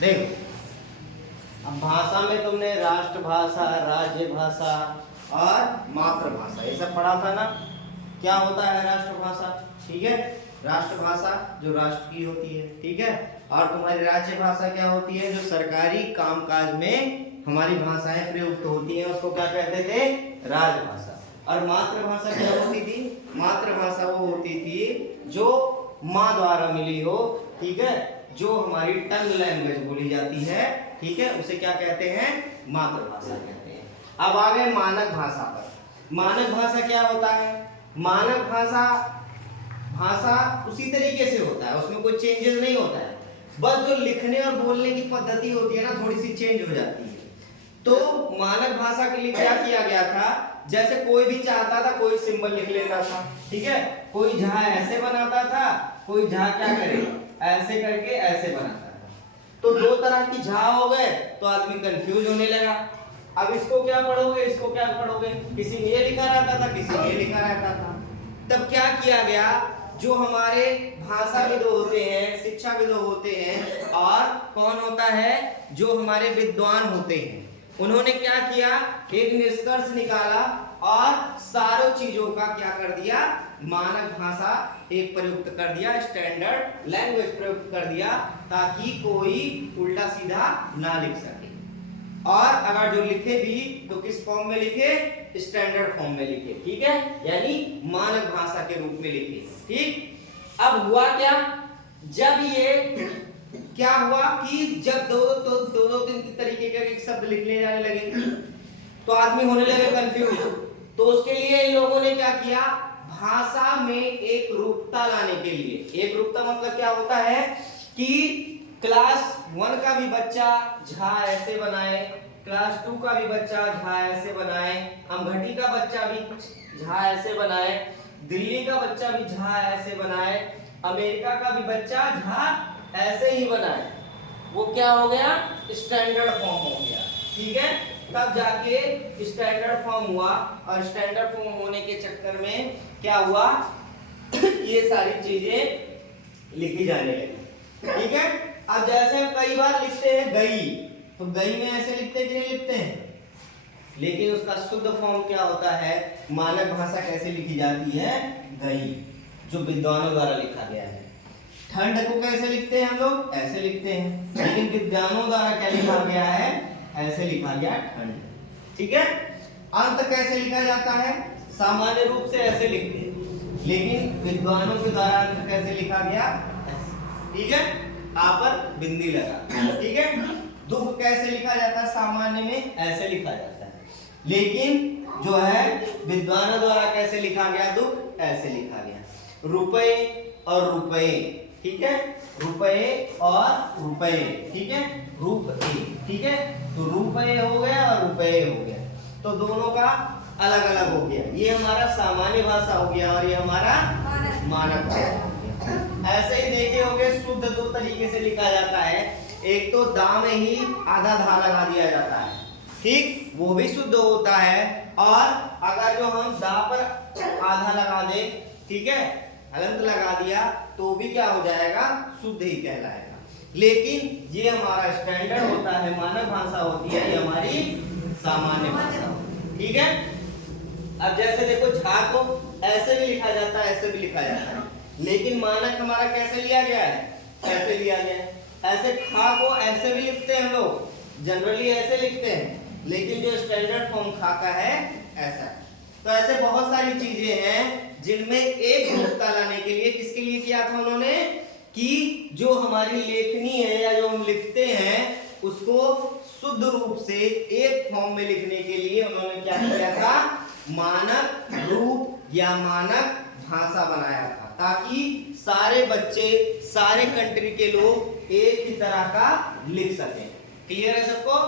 देखो, अब भाषा में तुमने राष्ट्रभाषा, राज्य भाषा और मातृभाषा ये सब पढ़ा था ना। क्या होता है राष्ट्रभाषा? ठीक है, राष्ट्रभाषा जो राष्ट्र की होती है, ठीक है। और तुम्हारी राज्य भाषा क्या होती है? जो सरकारी कामकाज में हमारी भाषाएं प्रयुक्त होती हैं, उसको क्या कहते थे? राजभाषा। और मातृभाषा क्या होती थी? मातृभाषा वो होती थी जो माँ द्वारा मिली हो, ठीक है, जो हमारी टंग लैंग्वेज बोली जाती है, ठीक है, उसे क्या कहते हैं? मातृभाषा कहते हैं। अब आ गए मानक भाषा पर। मानक भाषा क्या होता है? मानक भाषा, भाषा उसी तरीके से होता है, उसमें कोई चेंजेस नहीं होता है, बस जो लिखने और बोलने की पद्धति होती है ना, थोड़ी सी चेंज हो जाती है। तो मानक भाषा के लिए क्या किया गया था? जैसे कोई भी चाहता था कोई सिंबल लिख लेता था, ठीक है, कोई जहां ऐसे बनाता था, कोई जहां क्या करे, ऐसे करके ऐसे बनाता था। तो दो तरह की झा हो गए, तो आदमी कंफ्यूज होने लगा। अब इसको क्या पढ़ोगे, इसको क्या पढ़ोगे? किसी में ये लिखा रहता था, किसी में ये लिखा रहता था। तब क्या किया गया? जो हमारे भाषाविद होते हैं, शिक्षाविद होते हैं, और कौन होता है? जो हमारे विद्वान होते हैं, उन्होंने क्या किया? एक निष्कर्ष निकाला और सारों चीजों का क्या कर दिया? मानक भाषा एक प्रयुक्त कर दिया, स्टैंडर्ड लैंग्वेज प्रयुक्त कर दिया, ताकि कोई उल्टा सीधा ना लिख सके। और अगर जो लिखे भी तो किस फॉर्म में लिखे? स्टैंडर्ड फॉर्म में लिखे, ठीक है, यानी मानक भाषा के रूप में लिखे। ठीक, अब हुआ क्या? जब ये क्या हुआ कि जब दो तीन तरीके के शब्द लिखने जाने लगे, तो आदमी होने लगे कंफ्यूज। तो उसके लिए इन लोगों ने क्या किया? भाषा में एक रूपता लाने के लिए, एक रूपता मतलब क्या होता है कि क्लास 1 का भी बच्चा झा ऐसे बनाए, क्लास 2 का भी बच्चा झा ऐसे बनाए, अमघटी का बच्चा भी झा ऐसे बनाए, दिल्ली का बच्चा भी झा ऐसे बनाए, अमेरिका का भी बच्चा झा ऐसे ही बनाए। वो क्या हो गया? स्टैंडर्ड फॉर्म हो गया, ठीक है। तब जाके स्टैंडर्ड फॉर्म हुआ, और स्टैंडर्ड फॉर्म होने के चक्कर में क्या हुआ? ये सारी चीजें लिखी जाने लगी, ठीक है। अब जैसे हम कई बार लिखते हैं गई, तो गई में ऐसे लिखते हैं कि नहीं लिखते हैं, लेकिन उसका शुद्ध फॉर्म क्या होता है? मानक भाषा कैसे लिखी जाती है? गई, जो विद्वानों द्वारा लिखा गया है। ठंड को कैसे लिखते हैं हम लोग? ऐसे लिखते हैं, लेकिन विद्वानों द्वारा क्या लिखा गया है? ऐसे लिखा गया ठंड, ठीक है। अंत कैसे लिखा जाता है? सामान्य रूप से ऐसे लिखते हैं, लेकिन विद्वानों के द्वारा अंत कैसे लिखा गया? ठीक है, आ पर बिंदी लगा, ठीक है। दुख कैसे लिखा जाता है? सामान्य में ऐसे लिखा जाता है, लेकिन जो है विद्वानों द्वारा कैसे लिखा गया? दुख ऐसे लिखा गया। रुपए और रुपए, ठीक है, रुपए और रुपए, ठीक है, रुपए, ठीक है। तो रुपए हो गया और रुपए हो गया, तो दोनों का अलग अलग हो गया। ये हमारा सामान्य भाषा हो गया और ये हमारा मानक भाषा हो गया। ऐसे ही देखे होंगे, शुद्ध दो तरीके से लिखा जाता है। एक तो दा में ही आधा धा लगा दिया जाता है, ठीक, वो भी शुद्ध होता है। और अगर जो हम दा पर आधा लगा दे, ठीक है, हलंत लगा दिया, तो भी क्या हो जाएगा? शुद्ध ही कहलाएगा। लेकिन ये हमारा स्टैंडर्ड होता है, मानक भाषा होती है, ये हमारी सामान्य भाषा होती है, ठीक है। अब जैसे देखो, झा को ऐसे भी लिखा जाता है, ऐसे भी लिखा जाता है, लेकिन मानक हमारा कैसे लिया गया है? ऐसे लिया गया है। ऐसे खा को ऐसे भी लिखते हैं लोग, जनरली ऐसे लिखते हैं, लेकिन जो स्टैंडर्ड फॉर्म खा का है ऐसा है। तो ऐसे बहुत सारी चीजें हैं जिनमें एक रूपता लाने के लिए, किसके लिए किया था उन्होंने? कि जो हमारी लेखनी है या जो हम लिखते हैं उसको शुद्ध रूप से एक फॉर्म में लिखने के लिए उन्होंने क्या किया था? मानक रूप या मानक भाषा बनाया था, ताकि सारे बच्चे, सारे कंट्री के लोग एक ही तरह का लिख सकें। क्लियर है सबको?